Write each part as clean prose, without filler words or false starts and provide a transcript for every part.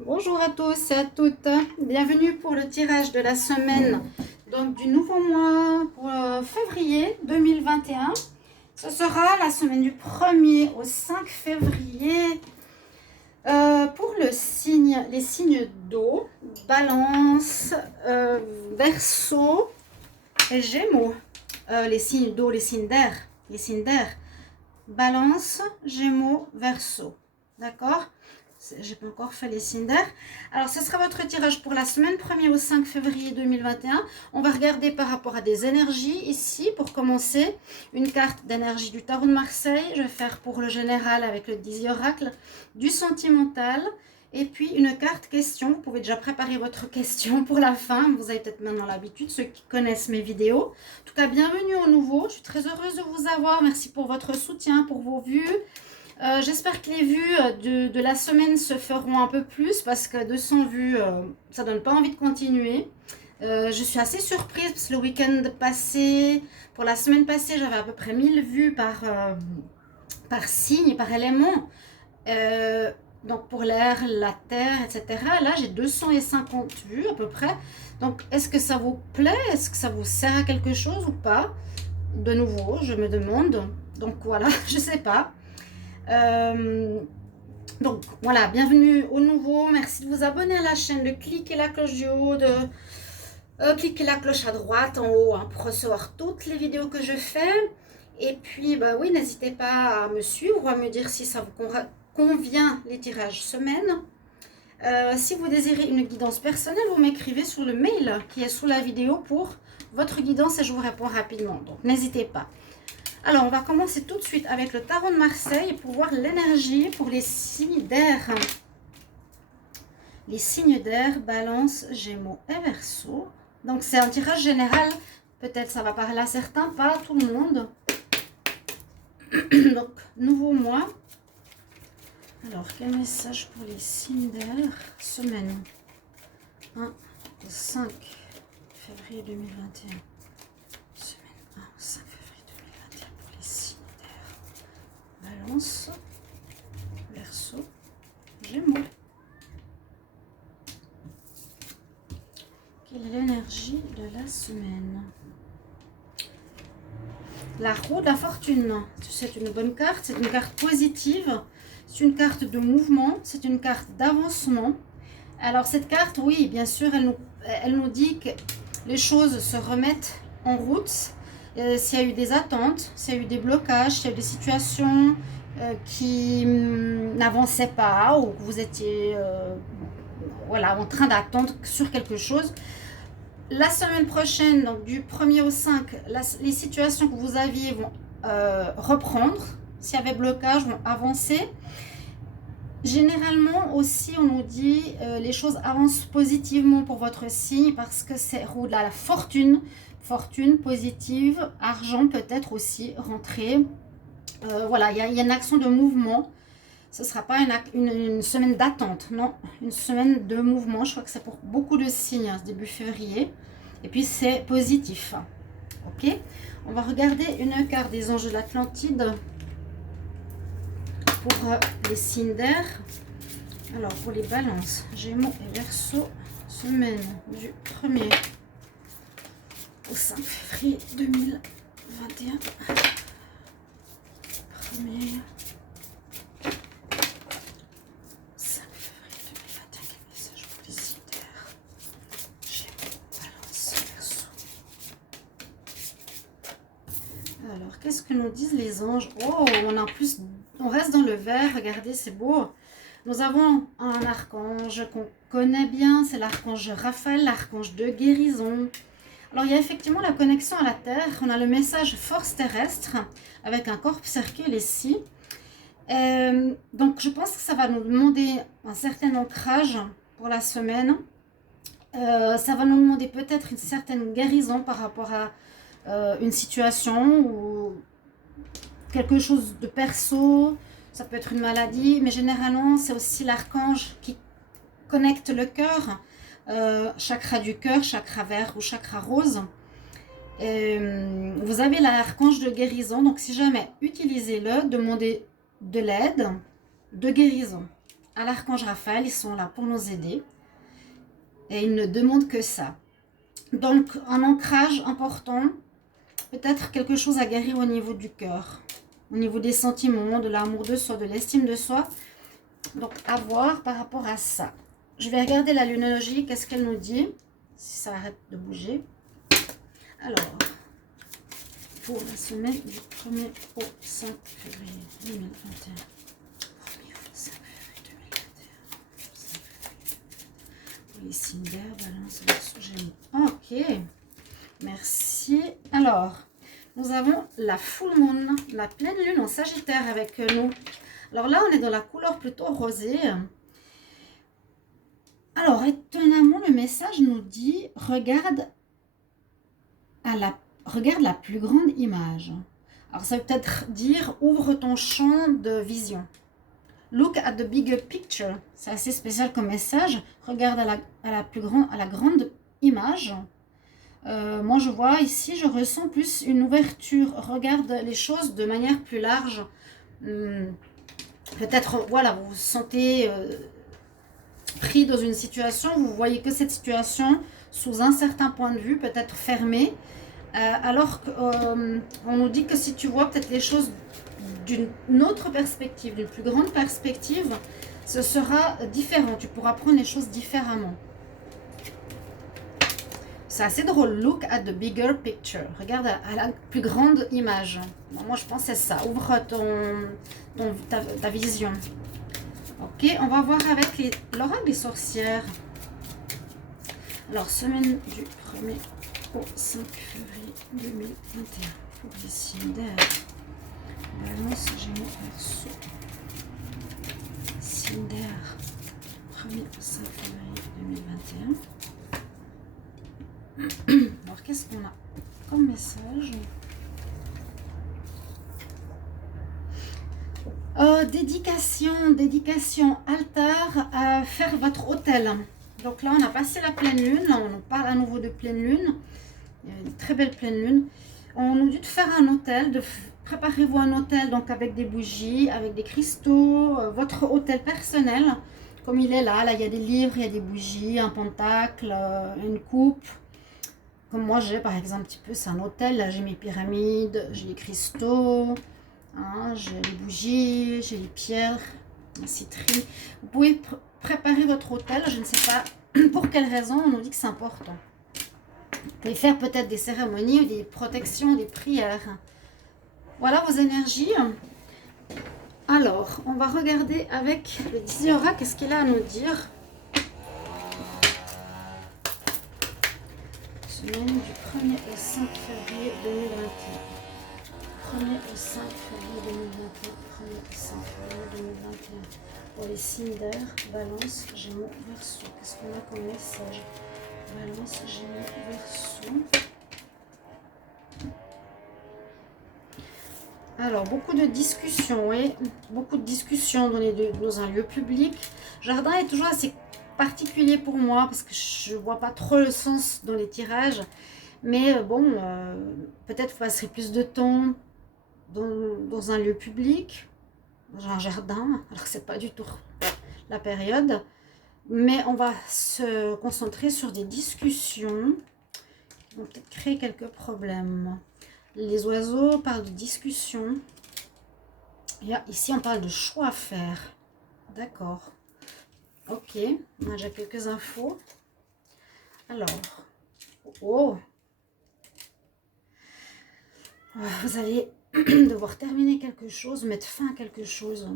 Bonjour à tous et à toutes, bienvenue pour le tirage de la semaine donc du nouveau mois pour février 2021. Ce sera la semaine du 1er au 5 février pour les signes d'eau, Balance, Verseau et Gémeaux. Les signes d'eau, les signes d'air, Balance, Gémeaux, Verseau. D'accord? J'ai pas encore fait les signes d'air. Alors, ce sera votre tirage pour la semaine 1er au 5 février 2021. On va regarder par rapport à des énergies ici. Pour commencer, une carte d'énergie du tarot de Marseille. Je vais faire pour le général avec le 10 oracle, du sentimental. Et puis, une carte question. Vous pouvez déjà préparer votre question pour la fin. Vous avez peut-être maintenant l'habitude, ceux qui connaissent mes vidéos. En tout cas, bienvenue au nouveau. Je suis très heureuse de vous avoir. Merci pour votre soutien, pour vos vues. J'espère que les vues de la semaine se feront un peu plus parce que 200 vues, ça donne pas envie de continuer. Je suis assez surprise parce que le week-end passé, pour la semaine passée, j'avais à peu près 1000 vues par signe, par élément. Donc pour l'air, la terre, etc. Là, j'ai 250 vues à peu près. Donc, est-ce que ça vous plaît? Est-ce que ça vous sert à quelque chose ou pas? De nouveau, je me demande. Donc voilà, je sais pas. Donc voilà, bienvenue au nouveau, merci de vous abonner à la chaîne, de cliquer la cloche du haut, de cliquer la cloche à droite en haut pour recevoir toutes les vidéos que je fais. Et puis bah oui, n'hésitez pas à me suivre ou à me dire si ça vous convient les tirages semaine. Si vous désirez une guidance personnelle, vous m'écrivez sur le mail qui est sous la vidéo pour votre guidance et je vous réponds rapidement, donc n'hésitez pas. Alors, on va commencer tout de suite avec le tarot de Marseille pour voir l'énergie pour les signes d'air. Les signes d'air, Balance, Gémeaux et Verseau. Donc, c'est un tirage général. Peut-être ça va parler à certains, pas à tout le monde. Donc, nouveau mois. Alors, quel message pour les signes d'air? Semaine 1 au 5 février 2021. Semaine 1 au 5 février 2021 pour les signes d'air. Balance, Verseau, Gémeaux. Quelle est l'énergie de la semaine? La roue de la fortune. C'est une bonne carte, c'est une carte positive, c'est une carte de mouvement, c'est une carte d'avancement. Alors cette carte, oui, bien sûr, elle nous dit que les choses se remettent en route. S'il y a eu des attentes, s'il y a eu des blocages, s'il y a eu des situations qui n'avançaient pas ou que vous étiez voilà, en train d'attendre sur quelque chose. La semaine prochaine, donc du 1er au 5, les situations que vous aviez vont reprendre. S'il y avait blocage, vont avancer. Généralement aussi, on nous dit les choses avancent positivement pour votre signe parce que c'est roue de la fortune. Fortune positive, argent peut-être aussi, rentrée. Voilà, il y a une action de mouvement. Ce ne sera pas une semaine d'attente, non, une semaine de mouvement. Je crois que c'est pour beaucoup de signes, ce début février. Et puis c'est positif. Ok, on va regarder une carte des anges de l'Atlantide pour les signes d'air. Alors pour les balances, Gémeaux et Verseau, semaine du 1er au 5 février 2021. Premier. Alors, qu'est-ce que nous disent les anges? Oh, on reste dans le vert, regardez, c'est beau. Nous avons un archange qu'on connaît bien, c'est l'archange Raphaël, l'archange de guérison. Alors, il y a effectivement la connexion à la Terre. On a le message force terrestre avec un corps circule ici. Donc, je pense que ça va nous demander un certain ancrage pour la semaine. Ça va nous demander peut-être une certaine guérison par rapport à une situation ou quelque chose de perso, ça peut être une maladie, mais généralement c'est aussi l'archange qui connecte le cœur, chakra du cœur, chakra vert ou chakra rose. Vous avez l'archange de guérison, donc si jamais utilisez-le, demandez de l'aide de guérison. à l'archange Raphaël, ils sont là pour nous aider. Et ils ne demandent que ça. Donc, un ancrage important, peut-être quelque chose à guérir au niveau du cœur, au niveau des sentiments, de l'amour de soi, de l'estime de soi. Donc, à voir par rapport à ça. Je vais regarder la lunologie, qu'est-ce qu'elle nous dit, si ça arrête de bouger. Alors, pour la semaine du 1er au 5 février 2021. 1er au 5 février 2021. Les signes d'air, balance, verseau, gémeaux. Ok, merci. Alors, nous avons la full moon, la pleine lune en Sagittaire avec nous. Alors là, on est dans la couleur plutôt rosée. Alors, étonnamment, le message nous dit, regarde la plus grande image. Alors, ça veut peut-être dire, ouvre ton champ de vision. Look at the bigger picture. C'est assez spécial comme message. Regarde à la grande image. Moi, je vois ici, je ressens plus une ouverture. Regarde les choses de manière plus large. Peut-être, voilà, vous vous sentez pris dans une situation, vous voyez que cette situation sous un certain point de vue, peut-être fermée, alors qu'on nous dit que si tu vois peut-être les choses d'une autre perspective, d'une plus grande perspective, ce sera différent, tu pourras prendre les choses différemment. C'est assez drôle. Look at the bigger picture. Regarde à la plus grande image. Bon, moi, je pense que c'est ça. Ouvre ta vision. Ok, on va voir avec l'oracle des sorcières. Alors, semaine du 1er au 5 février 2021. Pour les signes d'air. Balance, Gémeaux, Verseau. Signes d'air. 1er au 5 février 2021. Alors, qu'est-ce qu'on a comme message? Dédication, altar, à faire votre hôtel. Donc là, on a passé la pleine lune. Là, on parle à nouveau de pleine lune. Il y a une très belle pleine lune. On nous dit de faire un hôtel, préparez-vous un hôtel donc avec des bougies, avec des cristaux, votre hôtel personnel. Comme il est là, il y a des livres, il y a des bougies, un pentacle, une coupe. Comme moi j'ai par exemple un petit peu, c'est un hôtel, là j'ai mes pyramides, j'ai les cristaux, hein, j'ai les bougies, j'ai les pierres, la citrie. Vous pouvez préparer votre hôtel, je ne sais pas pour quelle raison, on nous dit que c'est important. Vous pouvez faire peut-être des cérémonies, des protections, des prières. Voilà vos énergies. Alors, on va regarder avec le Disiora, qu'est-ce qu'il a à nous dire. Semaine du 1er au 5 février 2021. 1er au 5 février 2021. 1er au 5 février 2021. Pour les signes d'air, Balance, Gémeaux, Verseau. Qu'est-ce qu'on a comme message? Balance, Gémeaux, Verseau. Alors, beaucoup de discussions, oui. Beaucoup de discussions dans un lieu public. Jardin est toujours assez particulier pour moi parce que je vois pas trop le sens dans les tirages, mais bon, peut-être vous passerez plus de temps dans un lieu public, dans un jardin, alors que c'est pas du tout la période, mais on va se concentrer sur des discussions qui vont peut-être créer quelques problèmes. Les oiseaux parlent de discussion. Et là, ici on parle de choix à faire. D'accord. Ok, on a déjà quelques infos. Alors, oh, vous allez devoir terminer quelque chose, mettre fin à quelque chose.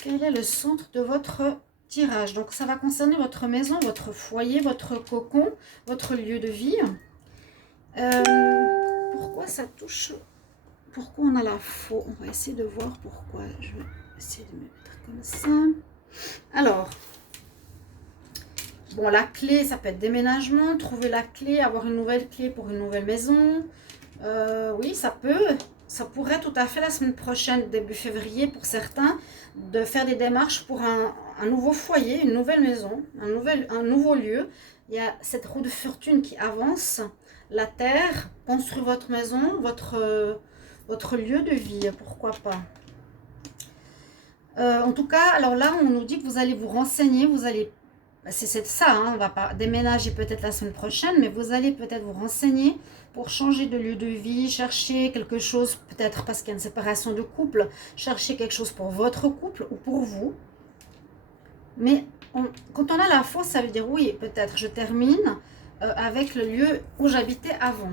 Quel est le centre de votre tirage? Donc ça va concerner votre maison, votre foyer, votre cocon, votre lieu de vie. Pourquoi ça touche? Pourquoi on a la faux? On va essayer de voir pourquoi. Je vais essayer de me mettre comme ça. Alors, bon, la clé, ça peut être déménagement, trouver la clé, avoir une nouvelle clé pour une nouvelle maison. Oui, ça pourrait tout à fait la semaine prochaine, début février, pour certains, de faire des démarches pour un nouveau foyer, une nouvelle maison, un nouveau lieu. Il y a cette roue de fortune qui avance. La terre, construire votre maison, votre lieu de vie, pourquoi pas. En tout cas, alors là, on nous dit que vous allez vous renseigner, vous allez, c'est ça, hein, on va pas déménager peut-être la semaine prochaine, mais vous allez peut-être vous renseigner pour changer de lieu de vie, chercher quelque chose, peut-être parce qu'il y a une séparation de couple, chercher quelque chose pour votre couple ou pour vous. Mais quand on a la foi, ça veut dire oui, peut-être je termine avec le lieu où j'habitais avant.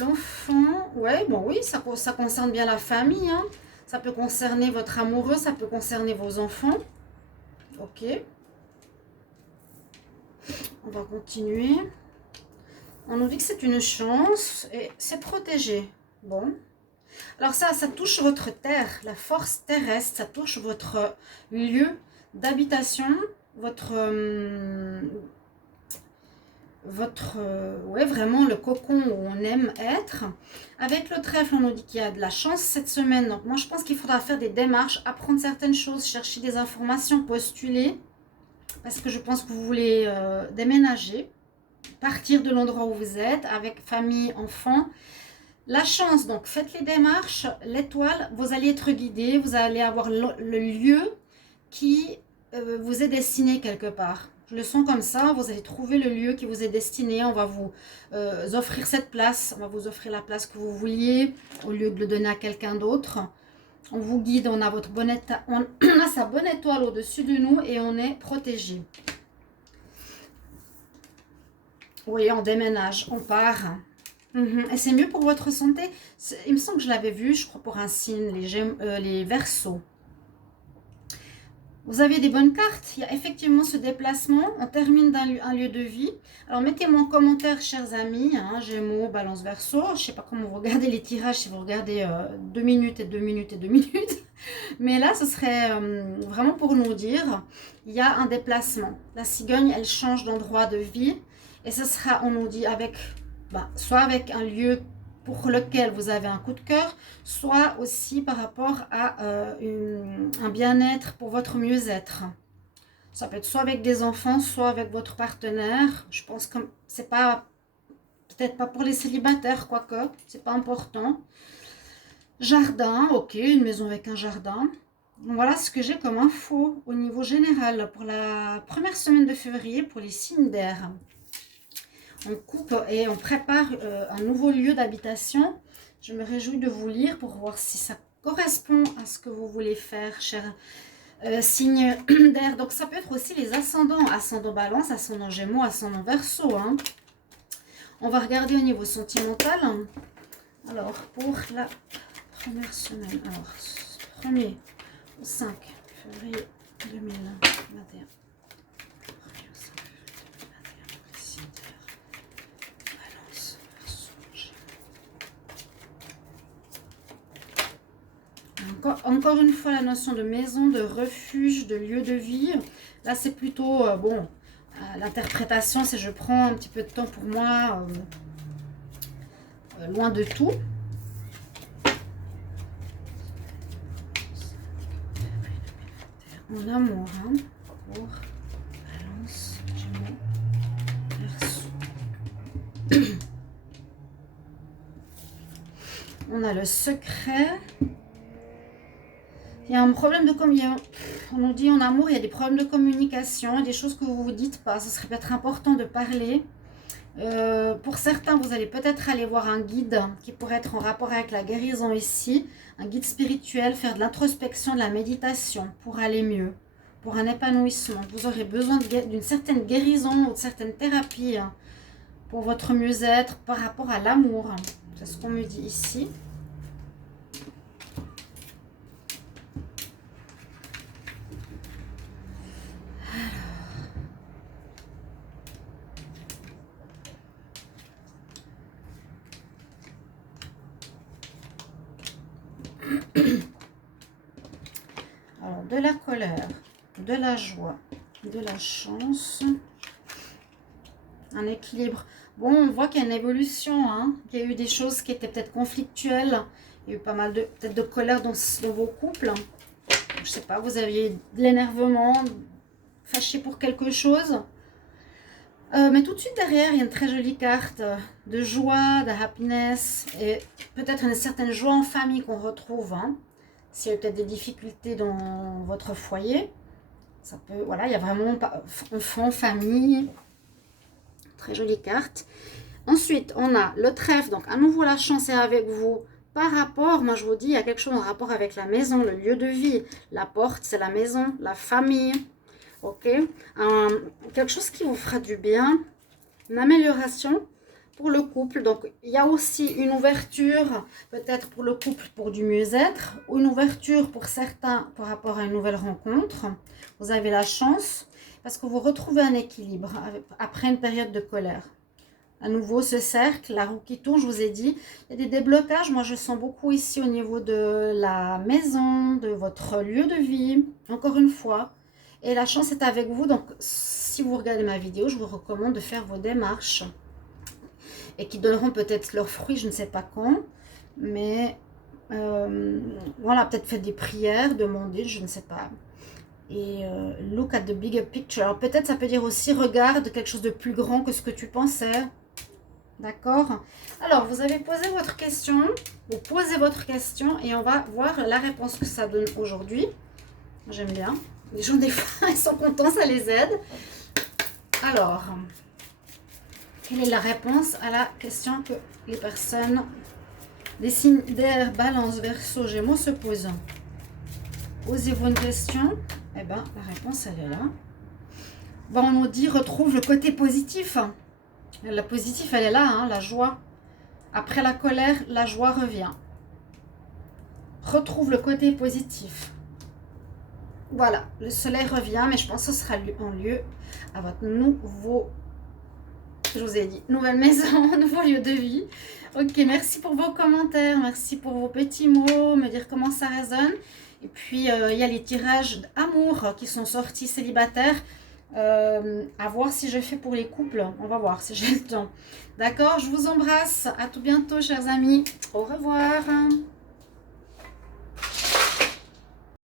L'enfant, ouais, bon oui, ça concerne bien la famille, hein. Ça peut concerner votre amoureux, ça peut concerner vos enfants. Ok. On va continuer. On nous dit que c'est une chance et c'est protégé. Bon. Alors ça touche votre terre, la force terrestre, ça touche votre lieu d'habitation, ouais, vraiment le cocon où on aime être. Avec le trèfle, on nous dit qu'il y a de la chance cette semaine. Donc moi, je pense qu'il faudra faire des démarches, apprendre certaines choses, chercher des informations, postuler. Parce que je pense que vous voulez déménager, partir de l'endroit où vous êtes, avec famille, enfants. La chance, donc faites les démarches. L'étoile, vous allez être guidé, vous allez avoir le lieu qui vous est destiné quelque part. Je le sens comme ça, vous allez trouver le lieu qui vous est destiné, on va vous offrir cette place, on va vous offrir la place que vous vouliez, au lieu de le donner à quelqu'un d'autre. On vous guide, on a votre bonne on a sa bonne étoile au-dessus de nous et on est protégé. Oui, on déménage, on part. Et c'est mieux pour votre santé. Il me semble que je l'avais vu, je crois, pour un signe, les Verseaux. Vous avez des bonnes cartes. Il y a effectivement ce déplacement. On termine un lieu de vie. Alors, mettez-moi en commentaire, chers amis, hein, Gémeaux, Balance, Verseau. Je ne sais pas comment vous regardez les tirages, si vous regardez 2 minutes et 2 minutes et 2 minutes. Mais là, ce serait vraiment pour nous dire, il y a un déplacement. La cigogne, elle change d'endroit de vie. Et ce sera, on nous dit, avec, soit avec un lieu pour lequel vous avez un coup de cœur, soit aussi par rapport à un bien-être pour votre mieux-être. Ça peut être soit avec des enfants, soit avec votre partenaire. Je pense que c'est pas, peut-être pas pour les célibataires, quoique, c'est pas important. Jardin, ok, une maison avec un jardin. Voilà ce que j'ai comme info au niveau général pour la première semaine de février pour les signes d'air. On coupe et on prépare un nouveau lieu d'habitation. Je me réjouis de vous lire pour voir si ça correspond à ce que vous voulez faire, cher signe d'air. Donc ça peut être aussi les ascendants, ascendant Balance, ascendant Gémeaux, ascendant Verseau. Hein. On va regarder au niveau sentimental. Alors pour la première semaine, alors 1er au 5 février 2021. Encore une fois, la notion de maison, de refuge, de lieu de vie. Là, c'est plutôt, bon, l'interprétation, c'est je prends un petit peu de temps pour moi, loin de tout. En amour, hein, pour Balance, Gémeaux, Verseau. On a le secret. Il y a un problème de communication. On nous dit en amour, il y a des problèmes de communication, des choses que vous ne vous dites pas. Ce serait peut-être important de parler. Pour certains, vous allez peut-être aller voir un guide qui pourrait être en rapport avec la guérison ici. Un guide spirituel, faire de l'introspection, de la méditation pour aller mieux, pour un épanouissement. Vous aurez besoin d'une certaine guérison ou de certaines thérapies pour votre mieux-être par rapport à l'amour. C'est ce qu'on me dit ici. Alors, de la colère, de la joie, de la chance, un équilibre. Bon, on voit qu'il y a une évolution, hein, qu'il y a eu des choses qui étaient peut-être conflictuelles. Il y a eu pas mal peut-être de colère dans vos couples. je sais pas, vous aviez de l'énervement, fâché pour quelque chose. Mais tout de suite derrière, il y a une très jolie carte de joie, de happiness, et peut-être une certaine joie en famille qu'on retrouve. Hein. S'il y a peut-être des difficultés dans votre foyer, ça peut, voilà, il y a vraiment enfant, famille, très jolie carte. Ensuite, on a le trèfle, donc à nouveau la chance est avec vous. Par rapport, moi je vous dis, il y a quelque chose en rapport avec la maison, le lieu de vie. La porte, c'est la maison, la famille. Ok, quelque chose qui vous fera du bien, une amélioration pour le couple. Donc, il y a aussi une ouverture, peut-être pour le couple, pour du mieux-être, ou une ouverture pour certains par rapport à une nouvelle rencontre. Vous avez la chance parce que vous retrouvez un équilibre après une période de colère. À nouveau, ce cercle, la roue qui tourne, je vous ai dit, il y a des déblocages. Moi, je sens beaucoup ici au niveau de la maison, de votre lieu de vie. Encore une fois, et la chance est avec vous. Donc, si vous regardez ma vidéo, je vous recommande de faire vos démarches. Et qui donneront peut-être leurs fruits, je ne sais pas quand. Mais voilà, peut-être faites des prières, demandez, je ne sais pas. Et look at the bigger picture. Alors, peut-être ça peut dire aussi, regarde quelque chose de plus grand que ce que tu pensais. D'accord? Alors, vous avez posé votre question. Vous posez votre question et on va voir la réponse que ça donne aujourd'hui. J'aime bien. Les gens, des fois, ils sont contents, ça les aide. Alors, quelle est la réponse à la question que les personnes des signes d'air, balance, verseau, gémeaux se posent? Posez-vous une question? Eh bien, la réponse, elle est là. Bon, on nous dit, retrouve le côté positif. La positive, elle est là, hein, la joie. Après la colère, la joie revient. Retrouve le côté positif. Voilà, le soleil revient, mais je pense que ce sera en lieu à votre nouveau, je vous ai dit, nouvelle maison, nouveau lieu de vie. Ok, merci pour vos commentaires, merci pour vos petits mots, me dire comment ça résonne. Et puis, il y a les tirages d'amour qui sont sortis célibataires. À voir si je fais pour les couples. On va voir si j'ai le temps. D'accord, je vous embrasse. À tout bientôt, chers amis. Au revoir.